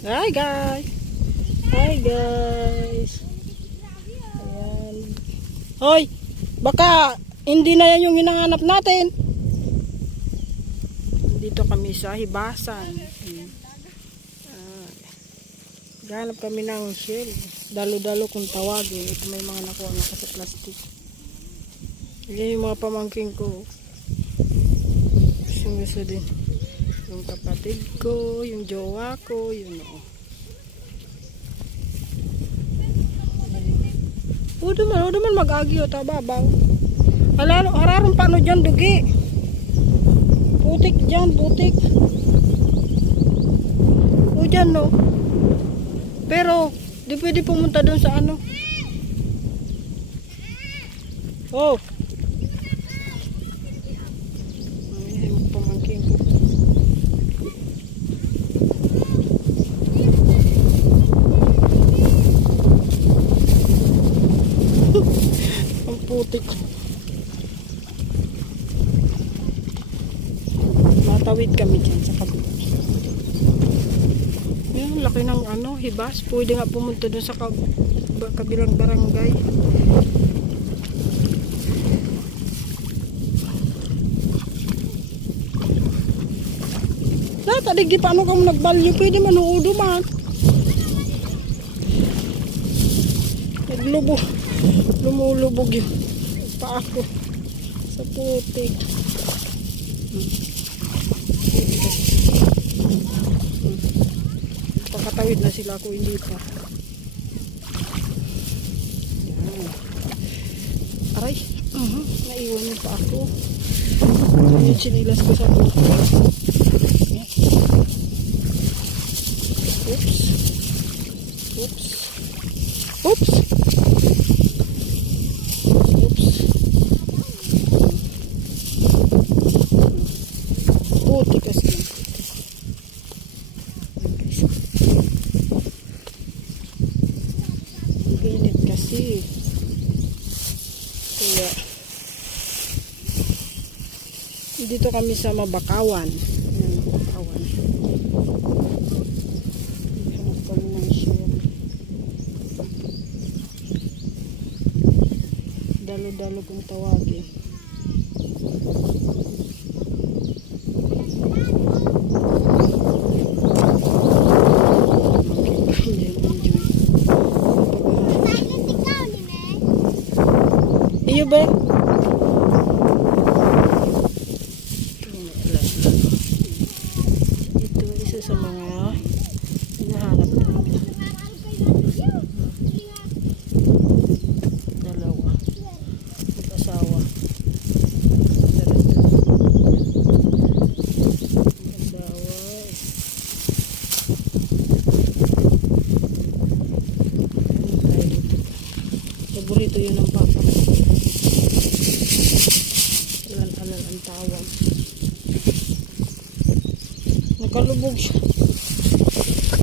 Hi guys! Hi guys! Ayan. Hoy! Baka hindi na yan yung hinahanap natin. Dito kami sa Hibasan. Hmm. Ah, Gahanap kami ng shell. Dalo-dalo kung tawagin. Ito may mga nakuha nga sa plastic. Yan yung mga pamangking ko. Gusto gusto din. Yung kapatid ko, yung jowa ko, yun o. O duman, o duman mag-agi o tababaw. Alalo, hararong paano dyan dugi. Putik dyan, putik. O dyan no. Pero, di pwede pumunta doon sa ano. Oh. Ay, yung pamangkin ko. Ang putik. Matawid kami dyan sa kabila. Yan, laki ng ano, hibas. Pwede nga pumunta dun sa kab kabilang barangay. Nata, di paano kang nagbalyo? Pwede manuudo man. Naglubog. Lumulubog yun. Pa ako. Sa putik. Pakatawid na sila ako hindi pa. Aray. Uh Naiwan mo pa ako. Yung sinilas ko sa putik. Oops. Oops. Oops. Puti kasi yung puti. Ayan, guys. Ang init kasi. Kaya dito kami sa Mabakawan. Ayan, Mabakawan. Hanap kami ng shell. Dalo-dalo kung tawagin. Iyo ba? Ito isa sa mga hinahanap namin. Dalawa. Mag-asawa. Ano? Paborito yun ng papa. Ang tawag. Nakalubog siya.